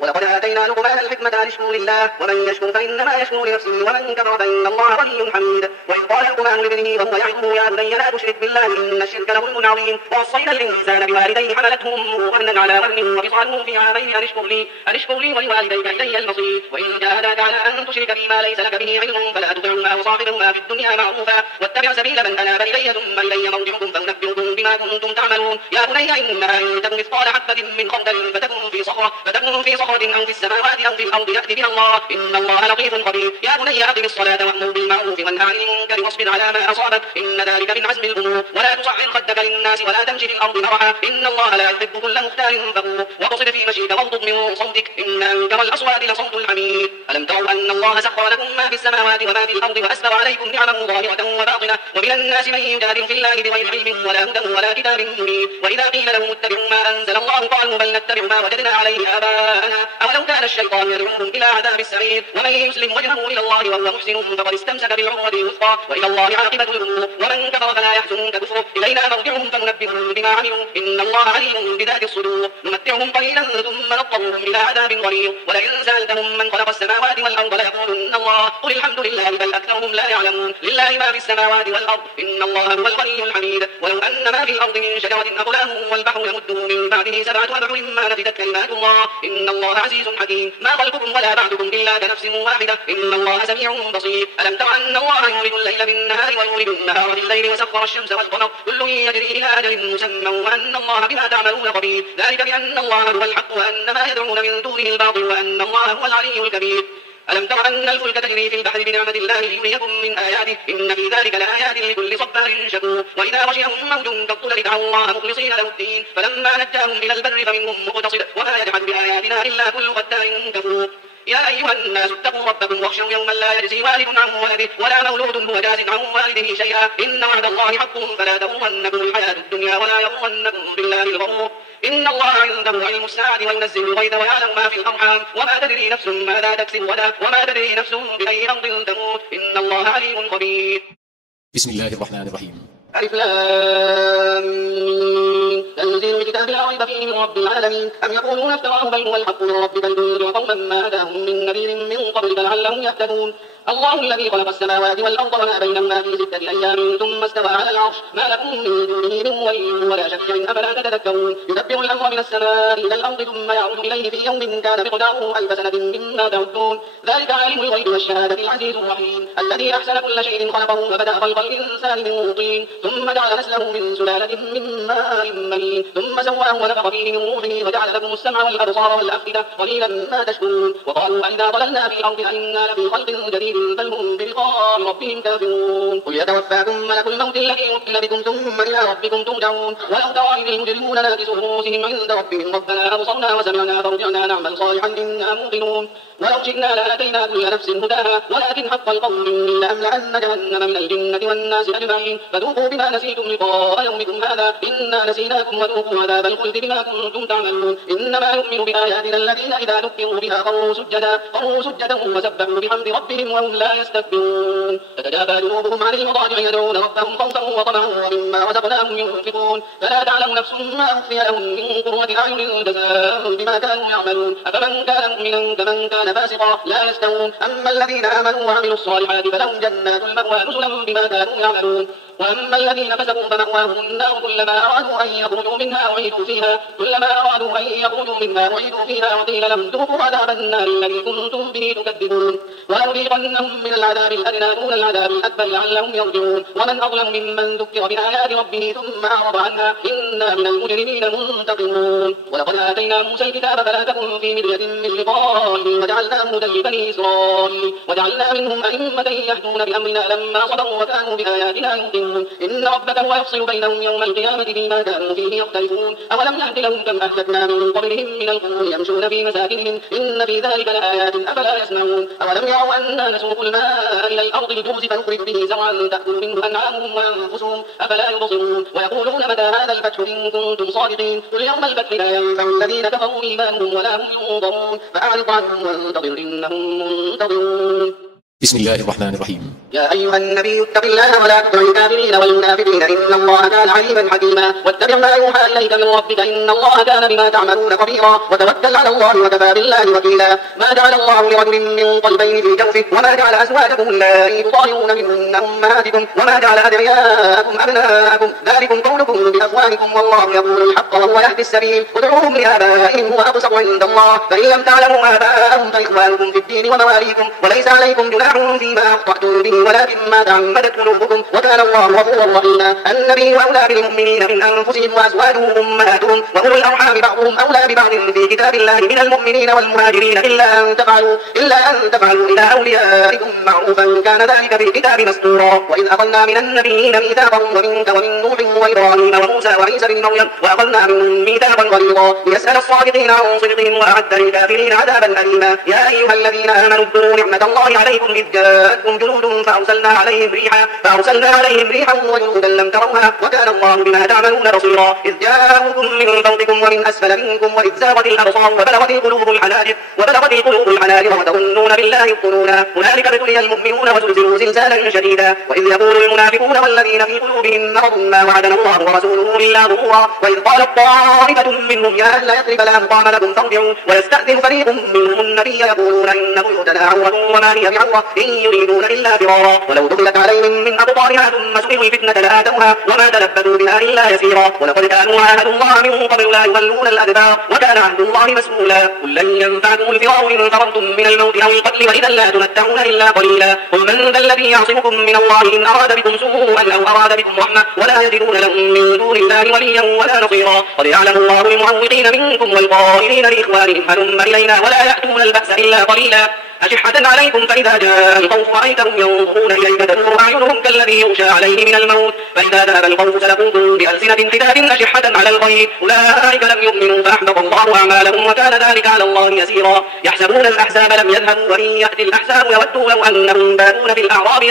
ولقد آتينا لقمان الحكمة أن اشكر لله ومن يشكر فإنما يشكر لنفسه ومن كفر فإن الله غني حميد. وإذ قال لقمان لابنه وهو يعظه يا بني لا تشرك بالله إن الشرك لظلم عظيم. ووصينا الإنسان بوالديه حملته أمه وهنا على وهن وفصاله في عامين أن اشكر لي ولوالديك إلي المصير. وإن جاهداك على أن تشرك بي ما ليس لك به علم فلا تطعهما وصاحبهما في الدنيا معروفا واتبع سبيل من أناب إلي ثم إلي مرجعكم فأنبئكم بما كنتم تعملون. يا بني إنها إن تك مثقال حبة من خردل فتكن في صخرة أو في السماوات أو في الأرض يأت بها الله إن الله لطيف خبير. يا بني أقم الصلاة وأمر بالمعروف وانه عن المنكر واصبر على ما أصابك إن ذلك من عزم الأمور. ولا تصعر خدك للناس ولا تمشي في الأرض مرحا إن الله لا يحب كل مختال فخور. واقصد في مشيك واغضض من صوتك إن أنكر الأصوات لصوت الحمير. ألم تروا أن الله سخر لكم ما في السماوات وما في الأرض وأسبغ عليكم نعمه ظاهرة وباطنة ومن الناس من يجادل في الله بغير علم ولا هدى ولا كتاب مبين. وإذا قيل لهم اتبعوا ما أنزل الله قالوا بل نتبع ما وجدنا عليه آباءنا أولو كان الشيطان يدعوهم إلى عذاب السعير. ومن يسلم وجهه إلى الله وهو محسن فقد استمسك بالعروة الوثقى وإلى الله عاقبة الأمور. ومن كفر فلا يحزنك كفره إلينا مرجعهم فننبئهم بما عملوا إن الله عليم بذات الصدور. نمتعهم قليلا ثم نضطرهم إلى عذاب غليظ ولئن سألتهم من خلق السماوات والأرض ليقولن الله قل الحمد لله بل أكثرهم لا يعلمون. لله ما في السماوات والأرض إن الله هو الغني الحميد. ولو أن ما في الأرض من شجرة أقلام والبحر يمده من بعده سبعة أبحر ما نفدت كلمات الله إن الله عزيز حكيم. ما خلقكم ولا بعثكم إلا كنفس واحدة إن الله سميع بصير. ألم تر أن الله يولد الليل في النهار ويولد النهار في الليل وسخر الشمس والقمر كل يجري إلى أجل مسمى وأن الله بما تعملون خبير. ذلك بأن الله هو الحق وأن ما يدعون من دونه الباطل وأن الله هو العلي الكبير. ألم تر أن الفلك تجري في البحر بنعمة الله ليريكم من آياته إن في ذلك لآيات لكل صبار شكور. وإذا غشيهم موج كالظلل دعوا الله مخلصين له الدين فلما نجاهم إلى البر فمنهم مقتصد وما يجحد بآياتنا إلا كل ختار كفور. يا أيها الناس اتقوا ربكم واخشوا يوما لا يجزي والد عن ولده ولا مولود هو جاز عن والده شيئا إن وعد الله حق فلا تغرنكم الحياة الدنيا ولا يغرنكم بالله الغرور. إن الله عنده علم الساعة وينزل الغيث ويعلم ما في الأرحام وما تدري نفس ماذا تكسب غدا وما تدري نفس بأي أرض تموت إن الله عليم خبير. بسم الله الرحمن الرحيم. ألف لام ميم. تنزيل الكتاب لا ريب فيه من رب العالمين. أم يقولون افتراه بل هو الحق من ربك لتنذر قوما ما أتاهم من نذير من قبلك لعلهم يهتدون. الله الذي خلق السماوات والأرض وما بينهما في 6 أيام ثم استوى على العرش ما لكم من دونه من ولي ولا شفيع أفلا تتذكرون. يدبر الأمر من السماء إلى الأرض ثم يعرج إليه في يوم كان مقداره 1000 سنة مما تعدون. ذلك عالم الغيب والشهادة العزيز الرحيم الذي أحسن كل شيء خلقه فبدأ خلق الإنسان من طين ثم جعل نسله من سلالة من ماء مهين ثم سواه ونفخ فيه من روحه وجعل لكم السمع والأبصار والأفئدة قليلا ما تشكرون. وقالوا أئذا ضللنا في الأرض أئنا لفي خلق جديد بل هم بلقاء ربهم كافرون. قل يتوفاكم ملك الموت الذي وكل بكم ثم إلى ربكم ترجعون. ولو ترى إذ المجرمون ناكسوا رؤوسهم عند ربهم ربنا أبصرنا وسمعنا فارجعنا نعمل صالحا إنا موقنون. ولو شئنا لآتينا كل نفس هداها ولكن حق القول مني لأملأن جهنم من الجنة والناس أجمعين فذوقوا بما نسيتم لقاء يومكم هذا إنا نسيناكم وذوقوا عذاب الخلد بما كنتم تعملون. إنما يؤمن بآياتنا الذين إذا ذكروا بها خروا سجدا وسبحوا بحمد ربهم وهم لا يستكبرون. تتجافى جنوبهم عن المضاجع يدعون ربهم خوفا وطمعا ومما رزقناهم ينفقون. فلا تعلم نفس ما أخفي لهم من قرة أعين جزاء بما كانوا يعملون. أفمن كان مؤمنا كمن كان فاسقا لا يستوون. أما الذين آمنوا وعملوا الصالحات فلهم جنات المأوى نزلا بما كانوا يعملون. وأما الذين فسقوا فمأواهم النار كلما أرادوا أن يخرجوا منها أعيدوا فيها وقيل لهم ذوقوا عذاب النار الذي كنتم به تكذبون. ولنذيقنهم من العذاب الأدنى دون العذاب الأكبر لعلهم يرجعون. ومن أظلم ممن ذكر بآيات ربه ثم أعرض عنها إنا من المجرمين منتقمون. ولقد آتينا موسى الكتاب فلا تكن في مرية من لقائه وجعلناه هدى لبني إسرائيل وجعلنا منهم أئمة يهدون بأمرنا لما صبروا وكانوا بآياتنا يوقنون. إن ربك هو يفصل بينهم يوم القيامة فيما كانوا فيه يختلفون. أولم يهد لهم كم أهلكنا من قبلهم من القرون يمشون في مساكنهم إن في ذلك لآيات أفلا يسمعون. أولم يروا أنا نسوق الماء إلى الأرض الجرز فنخرج به زرعا تأكل منه أنعامهم وأنفسهم أفلا يبصرون. ويقولون متى هذا الفتح إن كنتم صادقين قل يوم الفتح لا ينفع الذين كفروا إيمانهم ولا هم ينظرون. فأعرض عنهم وانتظر إنهم منتظرون. بسم الله الرحمن الرحيم. يا أيها النبي اتق الله ولا تطع الكافرين والمنافقين إن الله كان عليما حكيما واتبع ما يوحى إليك من ربك إن الله كان بما تعملون خبيرا وتوكل على الله وكفى بالله وكيلا. ما جعل الله لرجل من قلبين في جوفه وما جعل أزواجكم اللائي تظاهرون منهن أمهاتكم وما جعل أدعياءكم أبناءكم ذلكم قولكم بأفواهكم والله يقول الحق وهو يهدي السبيل ادعوهم لآبائهم هو أقسط عند الله فإن لم تعلموا آباءهم فإخوانكم في الدين ومواليكم وليس عليكم جناح فيما أخطأتم به ولكن ما تعمدت قلوبكم وكان الله غفورا رحيما. النبي أولى بالمؤمنين من أنفسهم وأزواجهم أمهاتهم وأولو الأرحام بعضهم أولى ببعض في كتاب الله من المؤمنين والمهاجرين إلا أن تفعلوا إلى أوليائكم معروفا كان ذلك في الكتاب مسطورا. وإذ أخذنا من النبيين ميثاقهم ومنك ومن نوح وإبراهيم وموسى وعيسى بن مريم وأخذنا منهم ميثاقا غليظا ليسأل الصادقين عن صدقهم وأعد للكافرين عذابا أليما. يا أيها الذين آمنوا اذكروا نعمة الله عليكم إذ جاءتكم جنود فأرسلنا عليهم ريحا وجنودا لم تروها وكان الله بما تعملون بصيرا. إذ جاءوكم من فوقكم ومن أسفل منكم وإذ زاغت الأبصار وبلغت القلوب الحناجر وتظنون بالله الظنونا هنالك ابتلي المؤمنون وزلزلوا زلزالا شديدا. وإذ يقول المنافقون والذين في قلوبهم مرض ما وعدنا الله ورسوله إلا غرورا. وإذ قالت طائفة منهم يا أهل يثرب لا مقام لكم فارجعوا ويستأذن فريق منهم النبي يقولون إن بيوتنا عورة وما هي بعورة إن يريدون إلا فرارا. ولو دخلت عليهم من أقطارها ثم سئلوا الفتنة لآتوها وما تلبثوا بها إلا يسيرا. ولقد كانوا عاهدوا الله من قبل لا يولون الأدبار وكان عهد الله مسؤولا. قل لن ينفعكم الفرار إن فررتم من الموت أو القتل وإذا لا تمتعون إلا قليلا. قل من ذا الذي يعصمكم من الله إن أراد بكم سوءا أو أراد بكم رحمة ولا يجدون لهم من دون الله وليا ولا نصيرا. قد يعلم الله المعوقين منكم والقائلين لإخوانهم هلم إلينا ولا يأتون البأس إلا قليلا. أشحة عليكم فإذا جاء الخوف رأيتهم ينظرون إليك تدور أعينهم كالذي يغشى عليه من الموت فإذا ذهب الخوف سلقوكم بألسنة حداد أشحة على الخير أولئك لم يؤمنوا فأحبط الله أعمالهم وكان ذلك على الله يسيرا. يحسبون الأحزاب لم يذهبوا وإن يأتي الأحزاب يودوا لو أنهم بادون في الأعراب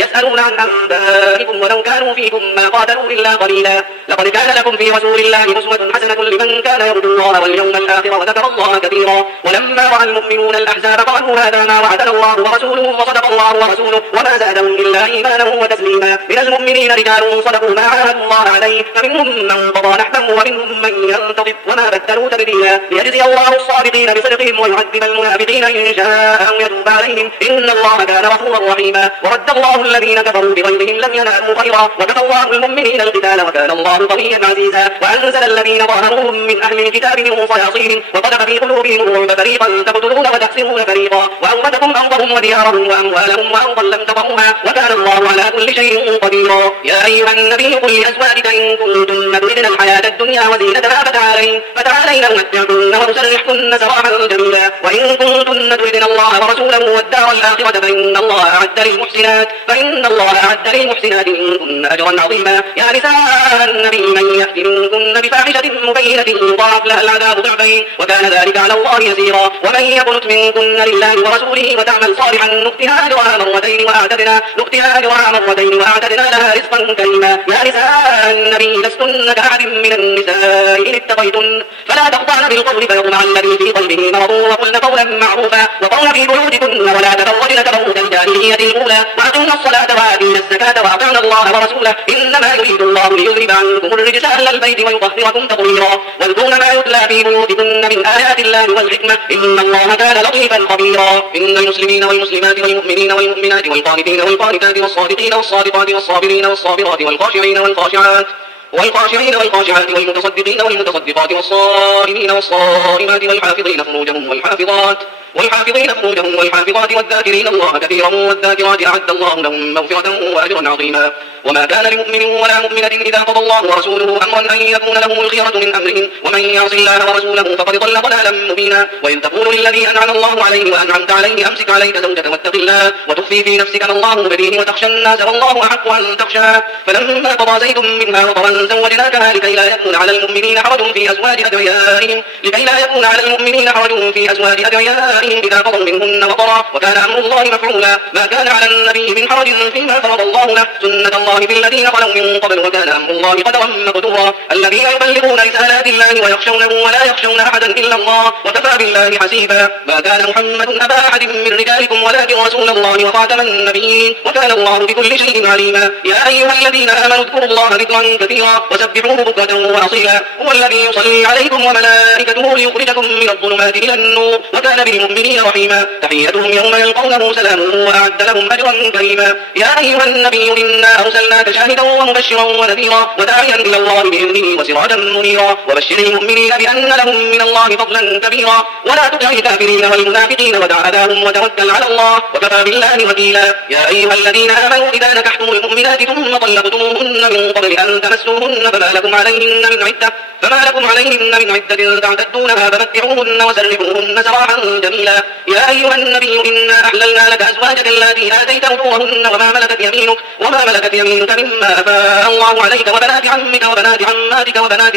يسألون عن أنبائكم ولو كانوا فيكم ما قاتلوا إلا قليلا. لقد كان لكم في رسول الله أسوة حسنة لمن كان يرجو الله واليوم الآخر وذكر الله كثيرا. ولما رأى المؤمنون الأحزاب قالوا هذا ما وعدنا الله ورسوله وصدق الله ورسوله وما زادهم إلا إيمانا وتسليما. من المؤمنين رجال صدقوا ما عاهدوا الله عليه فمنهم من قضى نحبه ومنهم من ينتظر وما بدلوا تبديلا. ليجزي الله الصادقين بصدقهم ويعذب المنافقين إن شاء أو يتوب عليهم إن الله كان غفورا رحيما. ورد الله الذين كفروا بغيظهم لم ينالوا خيرا وكفى الله المؤمنين القتال وكان الله قويا عزيزا. وأنزل الذين ظاهروهم من أهل الكتاب من صياصيهم وقذف في قلوبهم الرعب فريقا تقتلون وتحسرون فريقا وأورثكم أرضهم وديارهم وأموالهم وأرضا لم تطئوها وكان الله على كل شيء قديرا. يا أيها النبي قل لأزواجك إن كنتن تردن الحياة الدنيا وزينتها فتعالين أمتعكن وأسرحكن سراحا جميلا. وإن كنتن تردن الله ورسوله والدار الآخرة فإن الله أعد للمحسنات منكن أجرا عظيما. يا نساء النبي من يأت منكن بفاحشة مبينة يضاعف لها العذاب ضعفين وكان ذلك على الله يسيرا. ومن يقنت منكن لله ورسوله وتعمل صالحا نؤتها أجرها مرتين وأعتدنا لها رزقا كريما. يا نساء النبي لستن كأحد من النساء إن اتقيتن فلا تخضعن بالقول فيطمع الذي في قلبه مرض وقلن قولا معروفا وقرن في بيوتكن ولا تبرجن تبرج الجاهلية الأولى وأقمن الصلاة وآتينا الزكاة وأطعنا الله ورسوله إنما يريد الله ليذهب عنكم الرجس أهل البيت ويطهركم تطهيرا. واذكرن ما يتلى في بيوتكن من آيات الله والحكمة إن الله كان لطيفا خبيرا. إن المسلمين والمسلمات والمؤمنين والمؤمنات والقانتين والقانتات والصادقين والصادقات والصابرين والصابرات والخاشعين والخاشعات والمتصدقين والمتصدقات والصائمين والصائمات والحافظين فروجهم والحافظات والذاكرين الله كثيرا والذاكرات أعد الله لهم مغفرة وأجرا عظيما. وما كان لمؤمن ولا مؤمنة إذا قضى الله ورسوله أمرا أن يكون لهم الخيرة من أمرهم ومن يعص الله ورسوله فقد ضل ضلالا مبينا. وإن تقول للذي أنعم الله عليه وأنعمت عليه أمسك عليك زوجك واتق الله وتخفي في نفسك ما الله مبديه وتخشى الناس والله أحق أن تخشاه. فلما قضى زيد منها وطرا زوجناكها لكي لا يكون على المؤمنين حرج في أزواج أدعيائهم إذا قضوا منهن وطرا وكان أمر الله مفعولا. ما كان على النبي من حرج فيما فرض الله له سنة الله الله في الذين خلوا من قبل وكان أمر الله قدرا مقدورا الذين يبلغون رسالات الله ويخشونه ولا يخشون أحدا إلا الله وكفى بالله حسيبا ما كان محمد أبا أحد من رجالكم ولكن رسول الله وخاتم النبيين وكان الله بكل شيء عليما يا أيها الذين آمنوا اذكروا الله ذكرا كثيرا وسبحوه بكرة وأصيلا هو الذي يصلي عليكم وملائكته ليخرجكم من الظلمات إلى النور وكان بالمؤمنين رحيما تحيتهم يوم يلقونه سلام وأعد لهم أجرا كريما يا أيها النبي إنا أرسلناك شاهدا ومبشرا ونذيرا وداعيا إلى الله بإذنه وسراجا منيرا وبشر المؤمنين بأن لهم من الله فضلا كبيرا ولا تطع الكافرين والمنافقين ودع أذاهم وتوكل على الله وكفى بالله وكيلا يا أيها الذين آمنوا إذا نكحتم المؤمنات ثم طلقتموهن من قبل أن تمسوهن فما لكم عليهن من عدة تعتدونها فمتعوهن وسرحوهن سراحا جميلا يا أيها النبي إنا أحللنا لك أزواجك التي آتيت أجورهن وما ملكت يمينك مما أفاء الله عليك وبنات عمك وبنات عماتك وبنات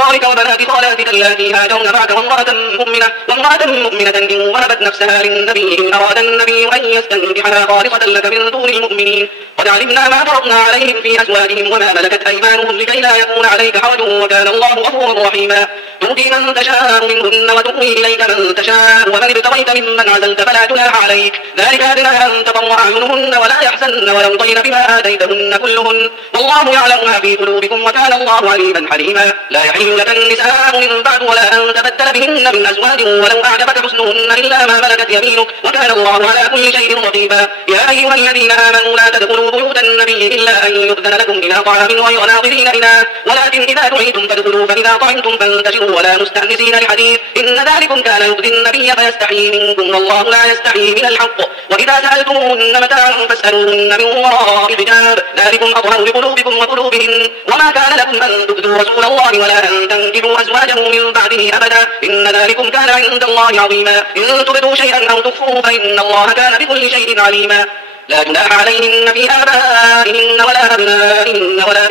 خالك وبنات خالاتك اللاتي هاجرن معك وامرأة مؤمنة إن وهبت نفسها للنبي إن أراد النبي أن يستنكحها خالصة لك من دون المؤمنين قد علمنا ما فرضنا عليهم في أزواجهم وما ملكت أيمانهم لكي لا يكون عليك حرج وكان الله غفورا رحيما تؤتي من تشاء منهن وتؤوي إليك من تشاء ومن ابتغيت ممن عزلت فلا جناح عليك ذلك أدنى أن تقر أعينهن ولا يحزن ويرضين بما آتيتهن كلهن والله يعلم ما في قلوبكم وكان الله عليما حليما لا يحل لك النساء من بعد ولا أن تبدل بهن من أزواج ولو أعجبك حسنهن إلا ما ملكت يمينك وكان الله على كل شيء رقيبا يا أيها الذين آمنوا لا تدخلوا بيوت النبي إلا أن يؤذن لكم إلى طعام غير ناظرين إناه ولكن إذا دعيتم فادخلوا فإذا طعمتم فانتشروا ولا مستأنسين لحديث إن ذلكم كان يؤذي النبي فيستحيي منكم والله لا يستحيي من الحق وإذا سألتموهن متاعا فاسألوهن من وراء حجاب ذلكم أطهر لقلوبكم وقلوبهن وما كان لكم أن تؤذوا رسول الله ولا أن تنكحوا أزواجه من بعده أبدا إن ذلكم كان عند الله عظيما إن تبدوا شيئا أو تخفوه فإن الله كان بكل شيء عليما لا جناح عليهن في آبائهن ولا أبنائهن ولا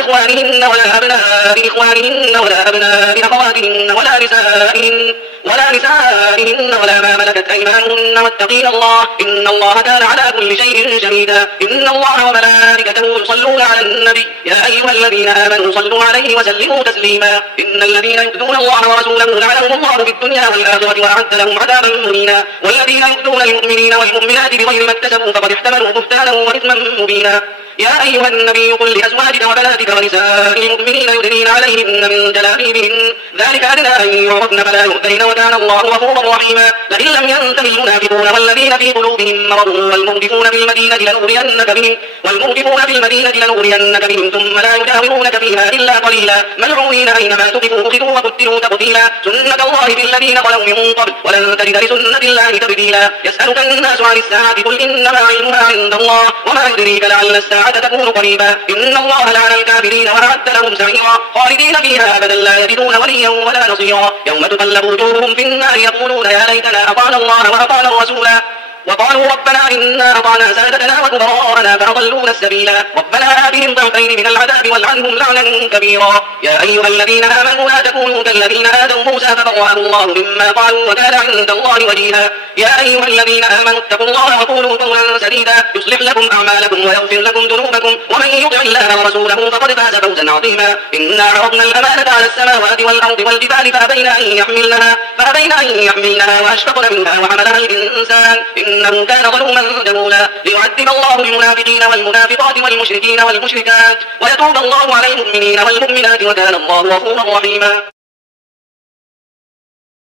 إخوانهن ولا أبناء إخوانهن ولا أبناء أخواتهن ولا نسائهن ولا ما ملكت أيمانهن واتقين الله إن الله كان على كل شيء شهيدا إن الله وملائكته يصلون على النبي يا أيها الذين آمنوا صلوا عليه وسلموا تسليما إن الذين يؤذون الله ورسوله لعنهم الله في الدنيا والآخرة وأعد لهم عذابا مهينا والذين يؤذون المؤمنين والمؤمنات بغير ما اكتسبوا فقد احتملوا بهتانا وإثما مبينا يا أيها النبي قل لأزواجك وبناتك ونساء المؤمنين يدنين عليهن من جلابيبهن ذلك أدنى أن يعرفن فلا يؤذين وكان الله غفورا رحيما لئن لم ينته المنافقون والذين في قلوبهم مرض والمرجفون في المدينة لنغرينك بهم ثم لا يجاورونك فيها إلا قليلا ملعونين أينما تقفوا أخذوا وقتلوا تقتيلا سنة الله في الذين خلوا من قبل ولن تجد لسنة الله تبديلا يسألك الناس عن الساعة قل إنما علمها عند الله وما يدريك لعل الساعة تكون قريبا إن الله لعن الكافرين وأعد لهم سعيرا خالدين فيها أبدا لا يجدون وليا ولا نصيرا يوم تقلب وجوههم في النار يقولون يا ليتنا أطعنا الله وأطعنا الرسول وقالوا ربنا إنا أطعنا سادتنا وكبراءنا فأضلونا السبيلا ربنا آتهم ضعفين من العذاب والعنهم لعنا كبيرا يا أيها الذين آمنوا لا تكونوا كالذين آذوا موسى فبرأه الله مما قالوا وكان عند الله وجيها يا أيها الذين آمنوا اتقوا الله وقولوا قولا سديدا يصلح لكم أعمالكم ويغفر لكم ذنوبكم ومن يطع الله ورسوله فقد فاز فوزا عظيما إنا عرضنا الأمانة على السماوات والأرض والجبال فأبين أن يحملنها وأشفقن منها وحملها الإنسان إنه كان ظلوما جهولا ليعذب الله المنافقين والمنافقات والمشركين والمشركات ويتوب الله على المؤمنين والمؤمنات وكان الله غفورا رحيما.